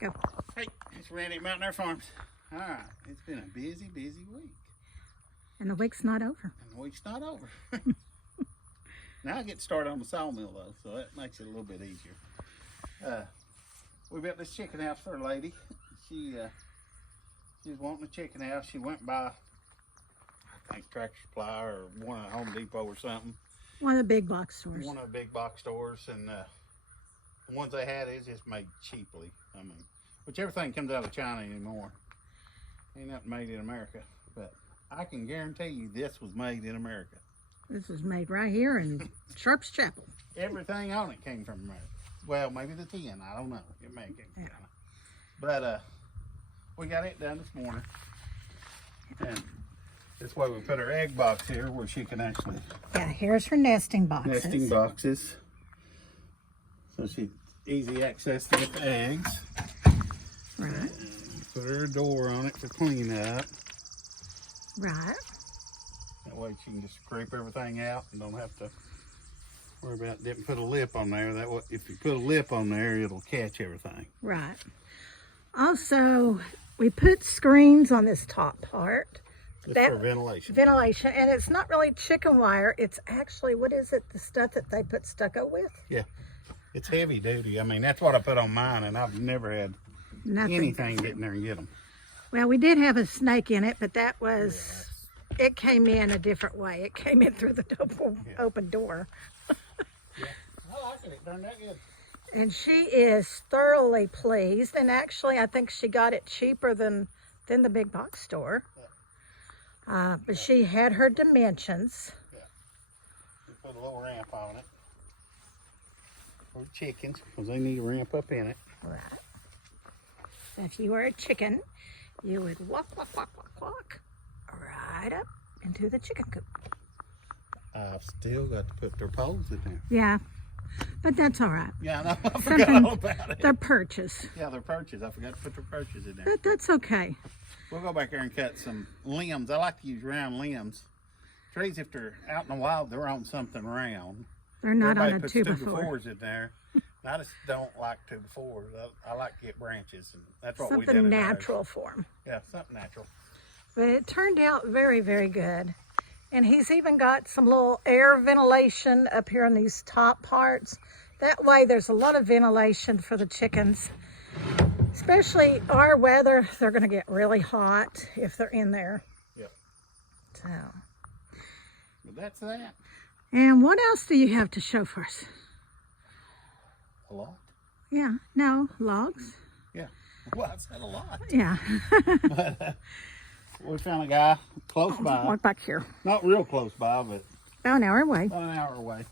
Go. Hey, it's Randy at Mountain Air Farms. All right, it's been a busy week. And the week's not over. And the week's not over. Now I get started on the sawmill though, so that makes it a little bit easier. We built this chicken house for a lady. She was wanting a chicken house. She went by, I think, Tractor Supply or one at Home Depot or something. One of the big box stores. One of the big box stores, and the ones they had is just made cheaply. I mean, which everything comes out of China anymore. Ain't nothing made in America, but I can guarantee you this was made in America. This is made right here in Sharps Chapel. Everything on it came from America. Well, maybe the tin, I don't know. It may come from China. But we got it done this morning. And this way we put her egg box here where she can actually... Yeah, here's her nesting boxes. Nesting boxes. So she easy access to get the eggs. Right. And put her a door on it for cleanup. Right. That way she can just scrape everything out and don't have to worry about didn't put a lip on there. That way, if you put a lip on there, it'll catch everything. Right. Also, we put screens on this top part. Just for ventilation. Ventilation, and it's not really chicken wire. It's actually, what is it, the stuff that they put stucco with? Yeah. It's heavy duty. I mean, that's what I put on mine, and I've never had anything get in there and get them. Well, we did have a snake in it, but that was, it came in a different way. It came in through the open door. Yeah. I like it. It turned out good. And she is thoroughly pleased, and actually I think she got it cheaper than the big box store. But she had her dimensions. Yeah. We put a little ramp on it for chickens because they need a ramp up in it. Right. So if you were a chicken, you would walk right up into the chicken coop. I've still got to put their poles in there. Yeah, but that's all right. Yeah, I know. I forgot all about it. They're perches. Yeah, they're perches. I forgot to put their perches in there. But that's okay. We'll go back there and cut some limbs. I like to use round limbs. Trees, if they're out in the wild, they're on something round. They're not Everybody on a puts 2x4. 2x4s in there. I just don't like 2x4s. I like to get branches, and that's what we did. Something natural for them. Yeah, something natural. But it turned out very, very good. And he's even got some little air ventilation up here in these top parts. That way there's a lot of ventilation for the chickens. Especially our weather, they're going to get really hot if they're in there. Yep. So. But that's that. And what else do you have to show for us? A lot? Yeah, no, logs. Yeah. Well, I said a lot. Yeah. But we found a guy close by. Walk back here. Not real close by, but About an hour away. about an hour away.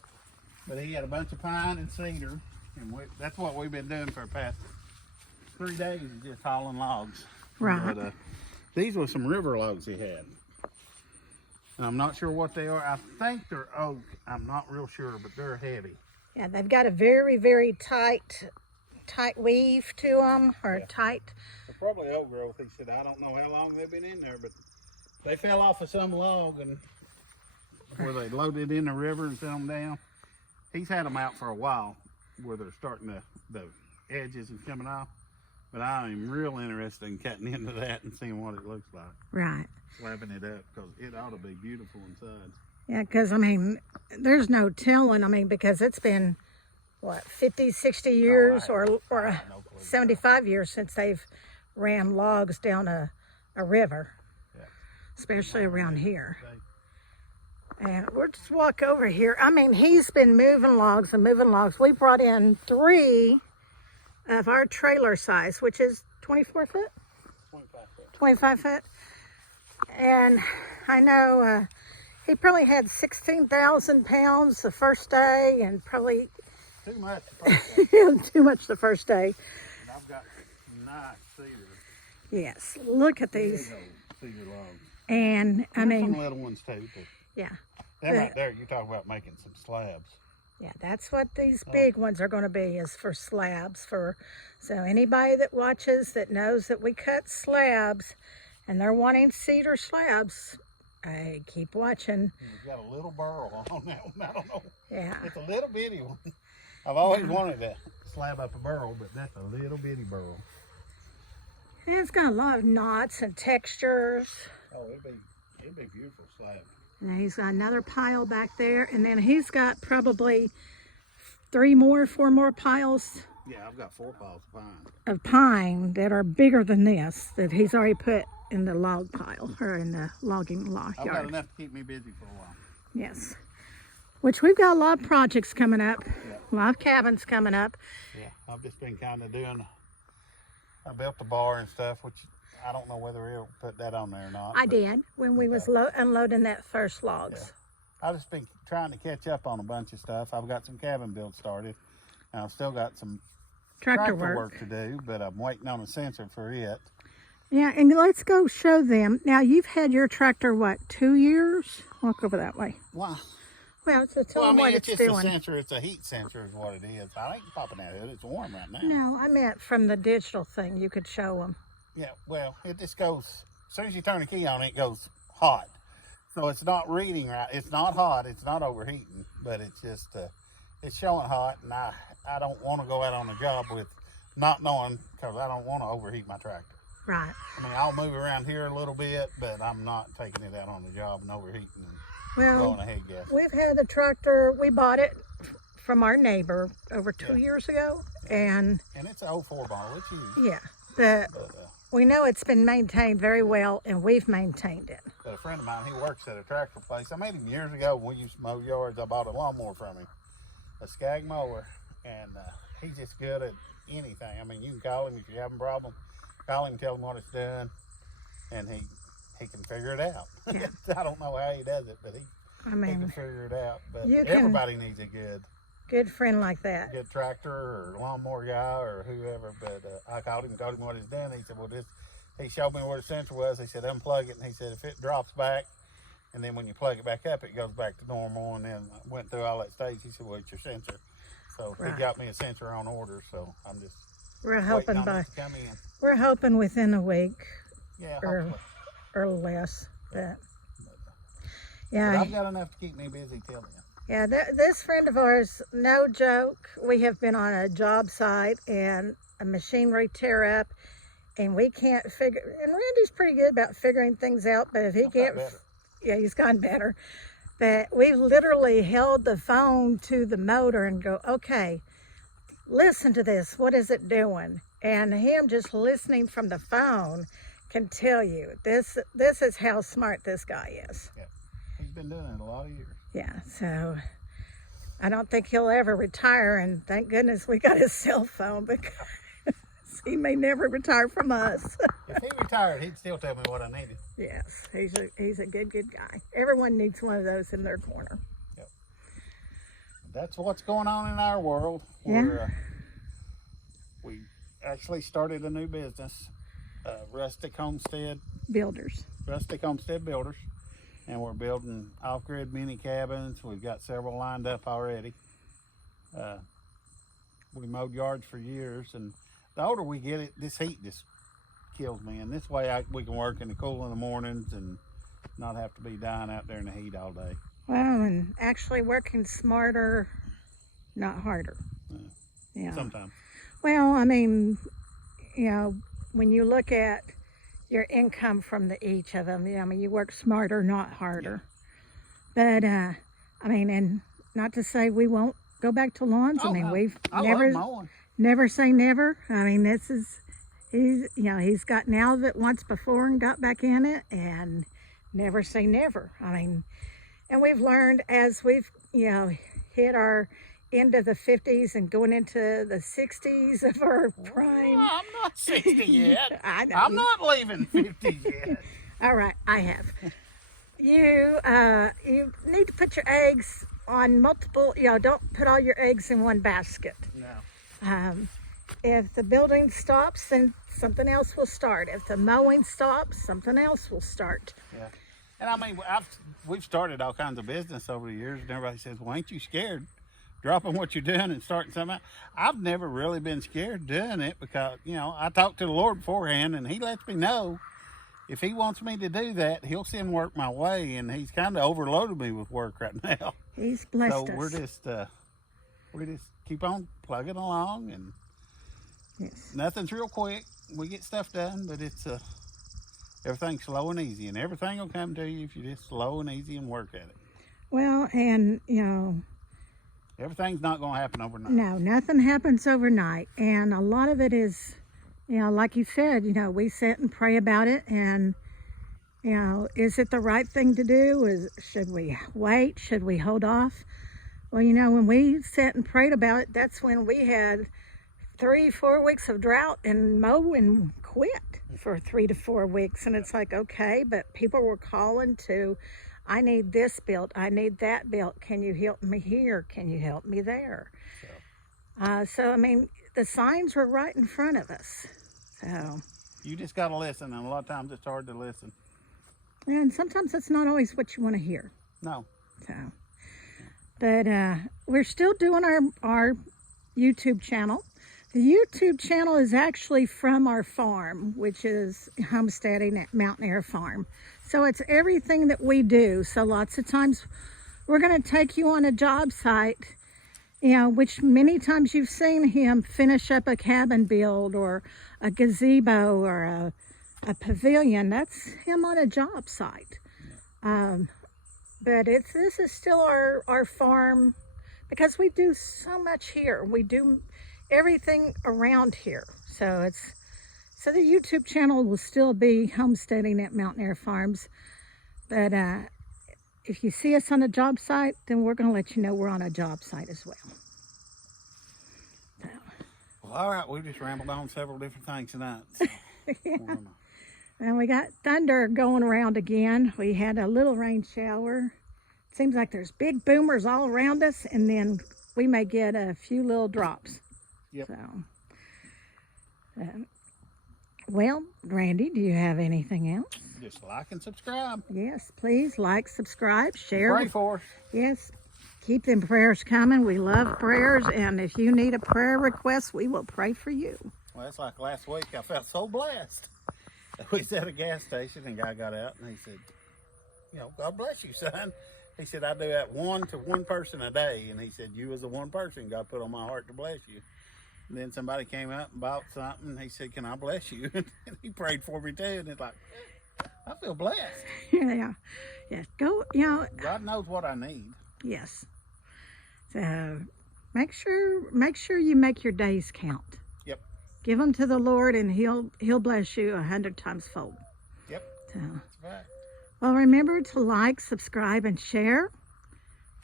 But he had a bunch of pine and cedar, and that's what we've been doing for the past 3 days, is just hauling logs. Right. But these were some river logs he had. And I'm not sure what they are. I think they're oak. I'm not real sure, but they're heavy. Yeah, they've got a very, very tight weave to them, or tight. They're probably old growth. He said, I don't know how long they've been in there, but they fell off of some log and where they loaded in the river and set them down. He's had them out for a while where they're starting the edges and coming off. But I'm real interested in cutting into that and seeing what it looks like. Right. Slapping it up, because it ought to be beautiful inside. Yeah, because, I mean, there's no telling, I mean, because it's been, what, 50, 60 years or 75 years since they've ran logs down a river, especially around here. And we'll just walk over here. I mean, he's been moving logs and moving logs. We brought in 3 of our trailer size, which is 24 foot? 25 foot. 25 foot. And I know he probably had 16,000 pounds the first day, and probably Too much the first day. too much the first day. And I've got nice cedar. Yes, look at these. Big old cedar logs. And I There's some mean, little ones too. But yeah. that right there, you're talking about making some slabs. Yeah, that's what these big ones are going to be, is for slabs. So anybody that watches that knows that we cut slabs and they're wanting cedar slabs, hey, keep watching. And it's got a little burl on that one. I don't know. Yeah. It's a little bitty one. I've always wanted to slab up a burl, but that's a little bitty burl. And it's got a lot of knots and textures. Oh, it'd be beautiful slab. And he's got another pile back there, and then he's got probably 4 more piles Yeah, I've got 4 piles of pine. of pine that are bigger than this that he's already put in the log pile or in the logging lot I've got yard. enough to keep me busy for a while. Yes. Which we've got a lot of projects coming up, Yeah. a lot of cabins coming up. Yeah, I've just been kind of doing. I built the bar and stuff, which I don't know whether we'll put that on there or not. I did when we was unloading that first logs. I've just been trying to catch up on a bunch of stuff. I've got some cabin builds started, and I've still got some Tractor tractor work. work to do, but I'm waiting on a sensor for it. Yeah, and let's go show them. Now, you've had your tractor, what, 2 years? Walk over that way. Wow. Well, so tell Well, I them mean, what it's it's just doing. a sensor. It's a heat sensor is what it is. I ain't popping that hood. It's warm right now. No, I meant from the digital thing. You could show them. Yeah, well, it just goes, as soon as you turn the key on, it goes hot. So it's not reading right. It's not hot. It's not overheating, but it's just, it's showing hot. And I don't want to go out on a job with not knowing, because I don't want to overheat my tractor. Right. I mean, I'll move around here a little bit, but I'm not taking it out on the job and overheating and Well, blowing a head gas. we've had the tractor. We bought it from our neighbor over 2 years ago. And, And it's an 04 model. It's huge. yeah, but But, we know it's been maintained very well, and we've maintained it. but a friend of mine, he works at a tractor place. I met him years ago when we used to mow yards. I bought a lawnmower from him, a Skag mower, and he's just good at anything. I mean, you can call him if you're having a problem. Call him, tell him what it's doing, and he can figure it out. Yeah. I don't know how he does it, but he I can mean, figure it out. But you can- everybody needs a good friend like that. tractor or lawnmower guy or whoever. But I called him, told him what it's doing. He said, well, he showed me where the sensor was. He said, unplug it. And he said, if it drops back, and then when you plug it back up, it goes back to normal. And then I went through all that stage. He said, well, it's your sensor. So Right. he got me a sensor on order. So I'm just We're waiting hoping on it to come in. we're hoping within a week Yeah, or, hopefully. or less. But, But yeah, I've got enough to keep me busy till then. yeah. This friend of ours, no joke. We have been on a job site and a machinery tear up, and we can't figure. And Randy's pretty good about figuring things out, but if he I've got can't, better. yeah, he's gotten better. But we literally held the phone to the motor and go, okay, listen to this. What is it doing? And him just listening from the phone can tell you this is how smart this guy is. Yeah. He's been doing it a lot of years. Yeah, so I don't think he'll ever retire, and thank goodness we got his cell phone because he may never retire from us. If he retired, he'd still tell me what I needed. Yes, he's a good guy. Everyone needs one of those in their corner. That's what's going on in our world. Yeah. We actually started a new business, Rustic Homestead Builders. Builders, and we're building off-grid mini cabins. We've got several lined up already. We mowed yards for years, and the older we get, this heat just kills me. And this way, we can work in the cool in the mornings and not have to be dying out there in the heat all day. Well, and actually working smarter, not harder. Yeah. Sometimes. Well, I mean, you know, when you look at your income from each of them, I mean, you work smarter, not harder. But, I mean, and not to say we won't go back to lawns. I mean, no. we've I never, love mowing. never say never. I mean, he's gotten out of it once before and got back in it, and never say never. I mean, and we've learned as we've, hit our end of the 50s and going into the 60s of our prime. I'm not 60 yet. I know. I'm not leaving 50 yet. All right, I have. You need to put your eggs on multiple, don't put all your eggs in one basket. No. If the building stops, then something else will start. If the mowing stops, something else will start. Yeah. And I mean, we've started all kinds of business over the years, and everybody says, well, ain't you scared dropping what you're doing and starting something out? I've never really been scared doing it because, I talk to the Lord beforehand, and he lets me know if he wants me to do that, he'll send work my way, and he's kind of overloaded me with work right now. He's blessed So us. we just keep on plugging along, and Yes. nothing's real quick. we get stuff done, but it's everything's slow and easy, and everything will come to you if you just slow and easy and work at it. Well, and you know, Everything's not going to happen overnight. no, nothing happens overnight, and a lot of it is, you know, like you said, you know, we sit and pray about it, and you know, is it the right thing to do? Should we wait? Should we hold off? Well, you know, when we sat and prayed about it, that's when we had 3-4 weeks of drought and mow and quit for 3 to 4 weeks. And it's like, okay, but people were calling to, I need this built, I need that built. Can you help me here? Can you help me there? So I mean, the signs were right in front of us. So You just got to listen, and a lot of times it's hard to listen. and sometimes it's not always what you want to hear. No. So, but we're still doing our YouTube channel. The YouTube channel is actually from our farm, which is homesteading at Mountain Air Farm. So it's everything that we do. So lots of times we're going to take you on a job site, you know, which many times you've seen him finish up a cabin build or a gazebo or a pavilion. That's him on a job site. But this is still our farm, because we do so much here. We do everything around here. So the YouTube channel will still be homesteading at Mountain Air Farms. But if you see us on a job site, then we're going to let you know we're on a job site as well. So. Well, all right, we just rambled on several different things tonight. So Yeah. And we got thunder going around again. We had a little rain shower. Seems like there's big boomers all around us, and then we may get a few little drops. Yep. So, well, Randy, do you have anything else? Just like and subscribe. Yes, please like, subscribe, share. Pray for us. Yes, keep them prayers coming. We love prayers, and if you need a prayer request, we will pray for you. Well, it's like last week. I felt so blessed. We was at a gas station, and a guy got out, and he said, you know, God bless you, son. He said, I do that one person a day. And he said, you as a one person, God put on my heart to bless you. And then somebody came out and bought something. And he said, can I bless you? And he prayed for me too. And it's like, I feel blessed. Yeah. Yes, go, you know. God knows what I need. Yes. So make sure you make your days count. Yep. Give them to the Lord, and He'll bless you 100 times fold. Yep. So, That's right. well, remember to like, subscribe, and share.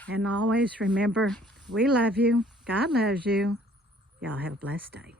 And always remember, we love you. God loves you. Y'all have a blessed day.